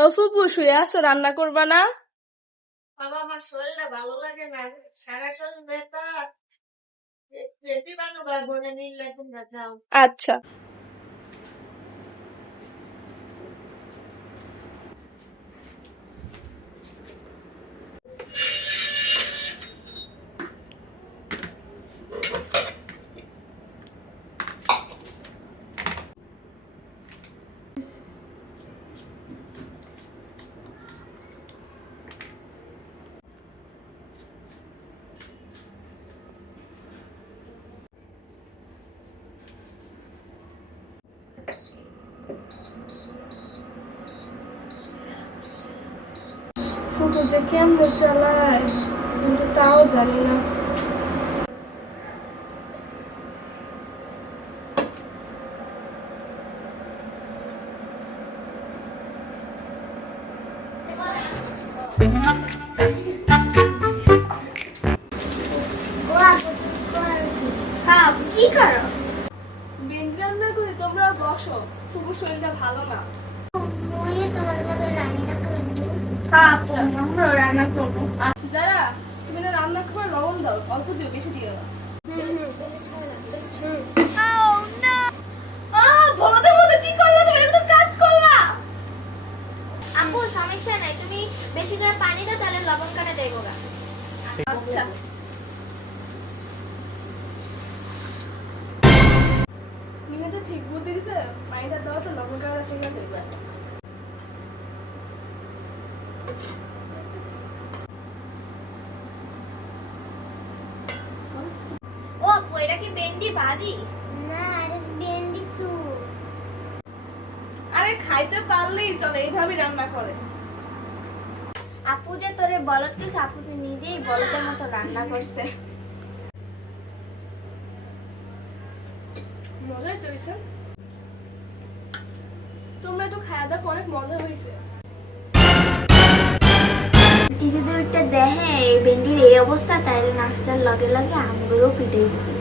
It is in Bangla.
ও ফুপু শুয়ে আছো, রান্না করবা না? বাবা আমার শরীরটা ভালো লাগে না, সারা শরীর ব্যথা। পেটি বাজু বনে নিলে তোমরা যাও। আচ্ছা। ফুপু যে কেমনে চালায় কিন্তু তাও জানি না। কি করো? বেঞ্জি রান্না করি, তোমরা বসো। ফুপুর শরীরটা ভালো না। আচ্ছা আমরা রান্না করবো। আচ্ছা যারা, তুমি না রান্না করে লবণ দাও, অল্প দিও, বেশি দিও না। বলতে বলতে কি করলা তুমি? এটা তো কাজ করলা। আপু সমস্যা নাই, তুমি বেশি করে পানি দাও, তাহলে লবণ কাটা দেবো গা। আচ্ছা। মিনে তো ঠিক বুদ্ধি দিছে, পানিটা দাও তো লবণ কাটা চলে যাবে। ও আপু, এটা কি ভেন্ডি ভাজি? না, এটা ভেন্ডি স্যুপ। আরে খাইতে পারলেই চলে, এইভাবেই রান্না করে। আপু যে তোরে বলদ কিছু, আপু যে নিজেই বলদের মতো রান্না করছে। মজাই তো হয়েছে। তোমরা একটু খাওয়া দাওয়া অনেক মজা হয়েছে। যদি ওইটা দেখে এই ভেন্ডির এই অবস্থা, তাইলে নাস্তার লগে লগে আমগুলো পিটাই দিবে।